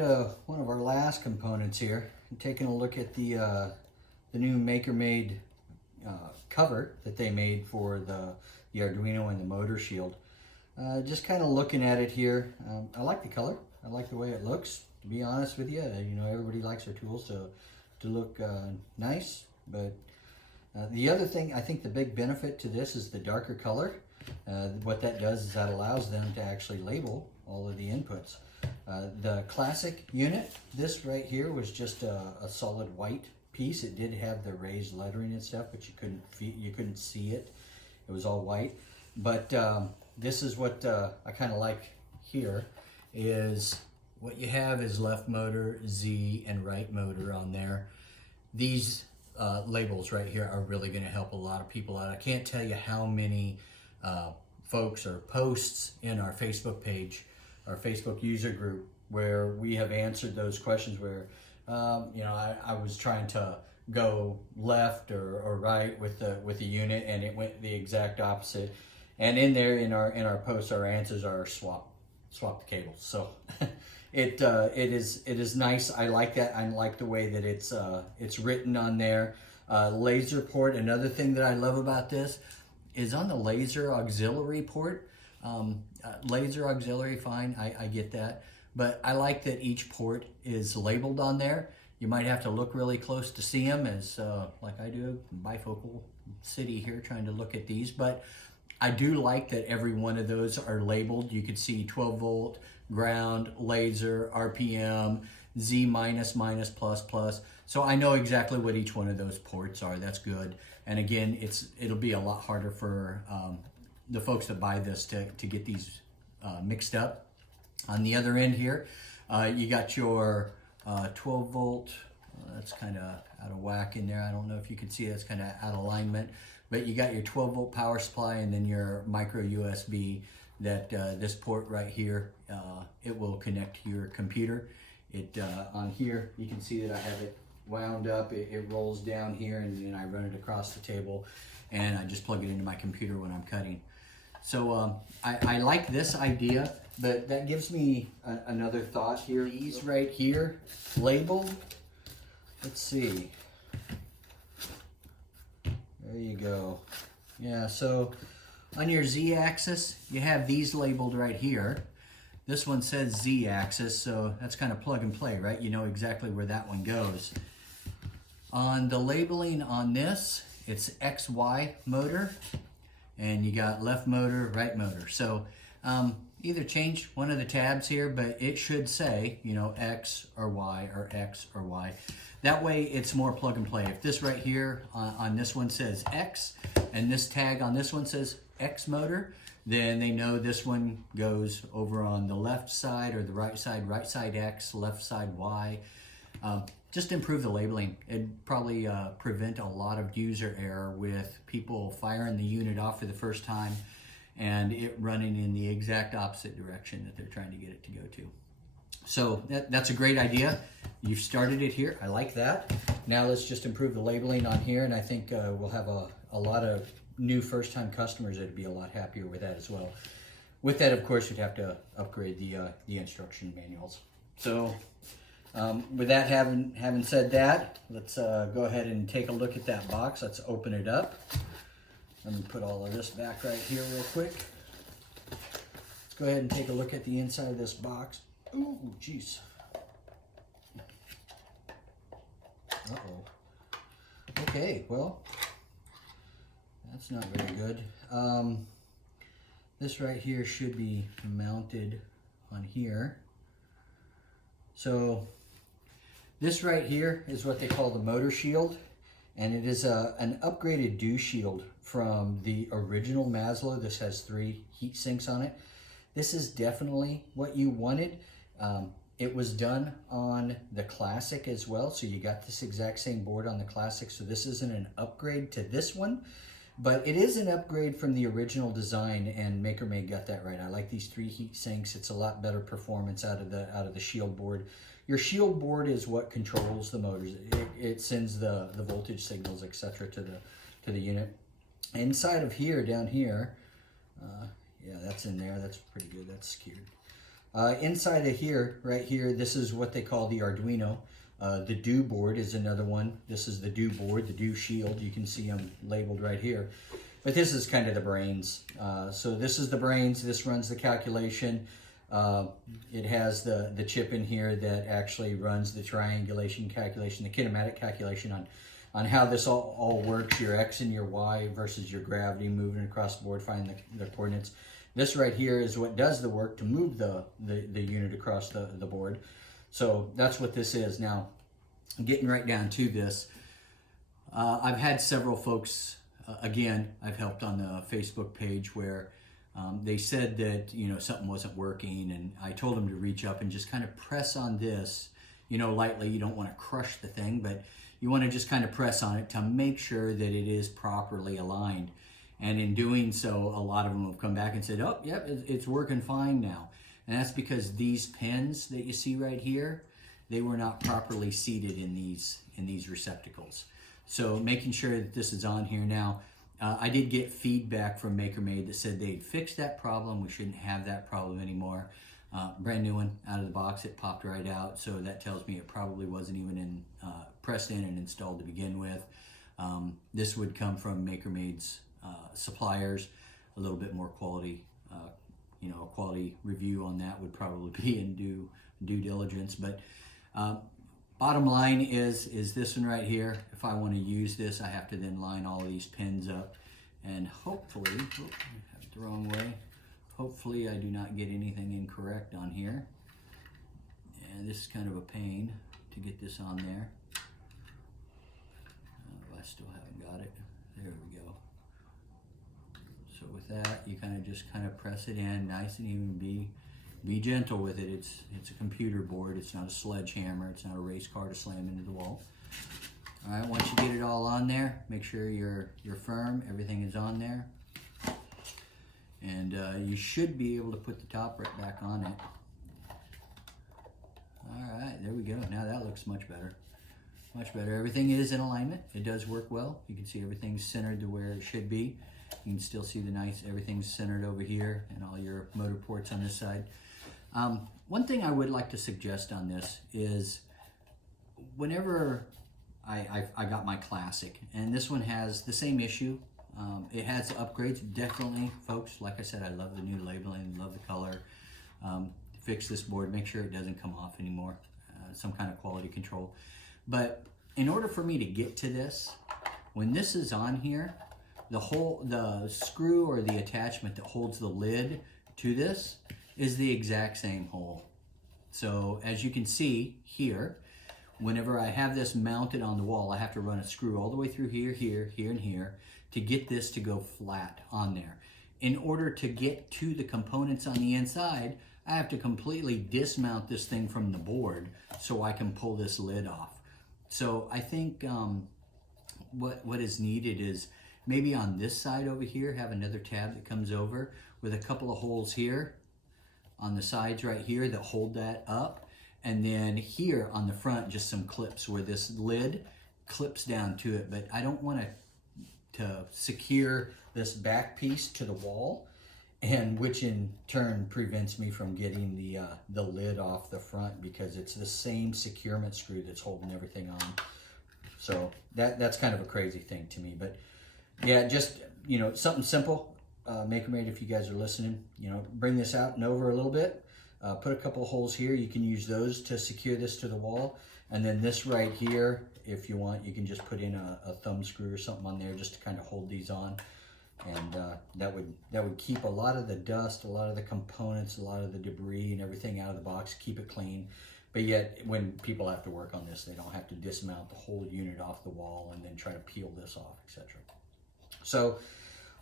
to one of our last components here. I'm taking a look at the new MakerMade cover that they made for the Arduino and the motor shield. Just kind of looking at it here. I like the color. I like the way it looks. To be honest with you, everybody likes their tools to look nice. But the other thing, I think the big benefit to this is the darker color. What that does is that allows them to actually label all of the inputs. The classic unit, this right here was just a solid white piece. It did have the raised lettering and stuff, but you couldn't see it. It was all white. But this is what I kind of like here, is what you have is left motor, Z, and right motor on there. These labels right here are really going to help a lot of people out. I can't tell you how many folks or posts in our Facebook page, our Facebook user group, where we have answered those questions where I was trying to go left or right with the unit, and it went the exact opposite. And in there, in our posts, our answers are swap the cables. So it is nice. I like that. I like the way that it's written on there. Laser port. Another thing that I love about this is on the laser auxiliary port. Laser auxiliary, fine, I get that. But I like that each port is labeled on there. You might have to look really close to see them, as like I do, bifocal city here trying to look at these. But I do like that every one of those are labeled. You could see 12 volt, ground, laser, RPM, Z minus, minus, plus, plus. So I know exactly what each one of those ports are. That's good. And again, it'll be a lot harder for the folks that buy this to get these mixed up. On the other end here, you got your 12 volt. That's kind of out of whack in there. I don't know if you can see that's kind of out of alignment. But you got your 12 volt power supply, and then your micro USB that this port right here, it will connect to your computer. On here, you can see that I have it wound up. It rolls down here, and then I run it across the table, and I just plug it into my computer when I'm cutting. So I like this idea, but that gives me another thought here. These right here, labeled. Let's see. There you go. Yeah, so on your Z-axis, you have these labeled right here. This one says Z-axis, so that's kind of plug and play, right? You know exactly where that one goes. On the labeling on this, it's XY motor, and you got left motor, right motor. So either change one of the tabs here, but it should say, X or Y or X or Y. That way it's more plug and play. If this right here on this one says X, and this tag on this one says X motor, then they know this one goes over on the left side or the right side X, left side Y. Just improve the labeling. It'd probably prevent a lot of user error with people firing the unit off for the first time and it running in the exact opposite direction that they're trying to get it to go to. So that's a great idea. You've started it here. I like that. Now let's just improve the labeling on here, and I think we'll have a lot of new first-time customers that'd be a lot happier with that as well. With that, of course, you'd have to upgrade the instruction manuals. So with that, having said that, let's go ahead and take a look at that box. Let's open it up. Let me put all of this back right here real quick. Let's go ahead and take a look at the inside of this box. Ooh, jeez. Uh-oh. Okay, well, that's not very good. This right here should be mounted on here. So this right here is what they call the motor shield, and it is an upgraded dew shield from the original Maslow. This has 3 heat sinks on it. This is definitely what you wanted. It was done on the Classic as well, so you got this exact same board on the Classic, so this isn't an upgrade to this one, but it is an upgrade from the original design, and MakerMade got that right. I like these 3 heat sinks. It's a lot better performance out of the shield board. Your shield board is what controls the motors. It sends the voltage signals, etc., to the unit. Inside of here, down here, yeah, that's in there. That's pretty good. That's secured. Inside of here, right here, this is what they call the Arduino. The Do board is another one. This is the Do board, the Do shield. You can see them labeled right here. But this is kind of the brains. So this is the brains. This runs the calculation. It has the chip in here that actually runs the triangulation calculation, the kinematic calculation on how this all works, your X and your Y versus your gravity moving across the board, finding the coordinates. This right here is what does the work to move the unit across the board. So that's what this is. Now, getting right down to this, I've had several folks, again, I've helped on the Facebook page where they said that, you know, something wasn't working, and I told them to reach up and just kind of press on this, you know, lightly. You don't want to crush the thing, but you want to just kind of press on it to make sure that it is properly aligned. And in doing so, a lot of them have come back and said, oh, yep, it's working fine now. And that's because these pins that you see right here, they were not properly seated in these receptacles. So making sure that this is on here now. I did get feedback from MakerMade that said they'd fixed that problem. We shouldn't have that problem anymore. Brand new one out of the box, it popped right out. So that tells me it probably wasn't even pressed in and installed to begin with. This would come from MakerMade's suppliers. A little bit more quality, you know, a quality review on that would probably be in due diligence. But bottom line is this one right here. If I want to use this, I have to then line all of these pins up, and hopefully, I have it the wrong way. Hopefully I do not get anything incorrect on here. And this is kind of a pain to get this on there. Oh, I still haven't got it. There we go. So with that, you just kind of press it in nice and even. Be gentle with it. It's a computer board. It's not a sledgehammer. It's not a race car to slam into the wall. All right, once you get it all on there, make sure you're firm. Everything is on there. And you should be able to put the top right back on it. All right, there we go. Now that looks much better. Much better. Everything is in alignment. It does work well. You can see everything's centered to where it should be. You can still see everything's centered over here and all your motor ports on this side. One thing I would like to suggest on this is whenever I got my Classic, and this one has the same issue. It has upgrades, definitely, folks. Like I said, I love the new labeling, love the color. Fix this board, make sure it doesn't come off anymore. Some kind of quality control. But in order for me to get to this, when this is on here, the screw or the attachment that holds the lid to this is the exact same hole. So as you can see here, whenever I have this mounted on the wall, I have to run a screw all the way through here, here, here, and here to get this to go flat on there. In order to get to the components on the inside, I have to completely dismount this thing from the board so I can pull this lid off. So I think what is needed is maybe on this side over here, have another tab that comes over with a couple of holes here on the sides right here that hold that up. And then here on the front, just some clips where this lid clips down to it. But I don't want to secure this back piece to the wall, and which in turn prevents me from getting the lid off the front, because it's the same securement screw that's holding everything on. So that's kind of a crazy thing to me. But yeah, just, you know, something simple. MakerMade, if you guys are listening, you know, bring this out and over a little bit. Put a couple of holes here. You can use those to secure this to the wall. And then this right here, if you want, you can just put in a thumb screw or something on there just to kind of hold these on. And that would keep a lot of the dust, a lot of the components, a lot of the debris and everything out of the box, keep it clean. But yet, when people have to work on this, they don't have to dismount the whole unit off the wall and then try to peel this off, etc. So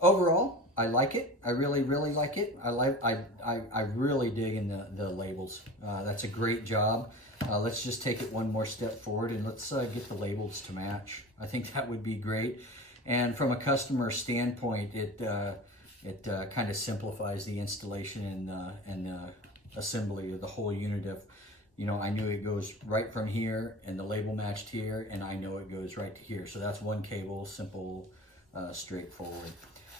overall, I like it. I really, really like it. I really dig in the labels. That's a great job. Let's just take it one more step forward and let's get the labels to match. I think that would be great. And from a customer standpoint, it kind of simplifies the installation and the assembly of the whole unit. Of, you know, I knew it goes right from here and the label matched here, and I know it goes right to here. So that's one cable, simple, straightforward.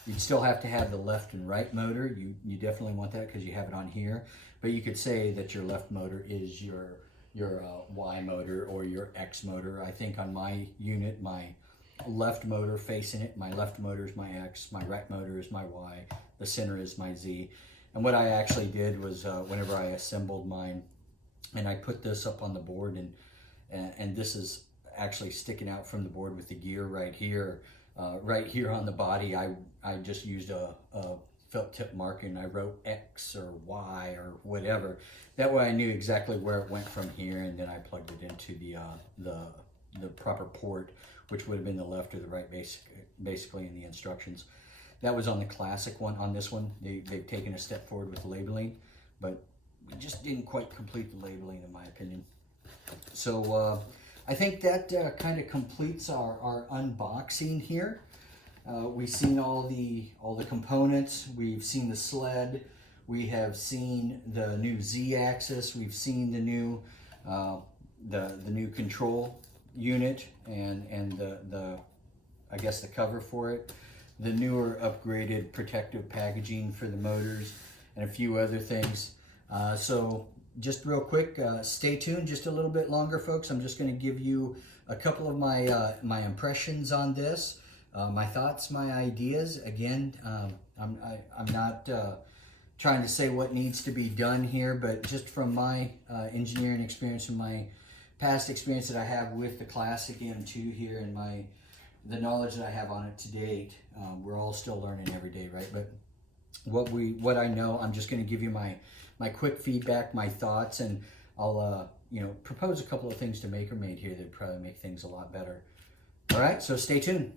You'd still have to have the left and right motor. You definitely want that because you have it on here. but you could say that your left motor is your Y motor or your X motor. I think on my unit, my left motor facing it, my left motor is my X, my right motor is my Y, the center is my Z. And what I actually did was whenever I assembled mine, and I put this up on the board, and this is actually sticking out from the board with the gear right here on the body. I just used a felt tip marker and I wrote X or Y or whatever. That way I knew exactly where it went from here, and then I plugged it into the proper port, which would have been the left or the right, basically in the instructions. That was on the classic one. On this one, they've taken a step forward with labeling, but we just didn't quite complete the labeling, in my opinion. So I think that kind of completes our unboxing here. We've seen all the components. We've seen the sled. We have seen the new Z-axis. We've seen the new new control unit and the I guess the cover for it. The newer upgraded protective packaging for the motors and a few other things. So just real quick, stay tuned just a little bit longer, folks. I'm just going to give you a couple of my impressions on this, my thoughts, my ideas. Again, I'm not trying to say what needs to be done here, but just from my engineering experience and my past experience that I have with the classic M2 here and the knowledge that I have on it to date. We're all still learning every day, right? But what I know, I'm just going to give you my quick feedback, my thoughts, and I'll propose a couple of things to MakerMade here that probably make things a lot better. All right, so stay tuned.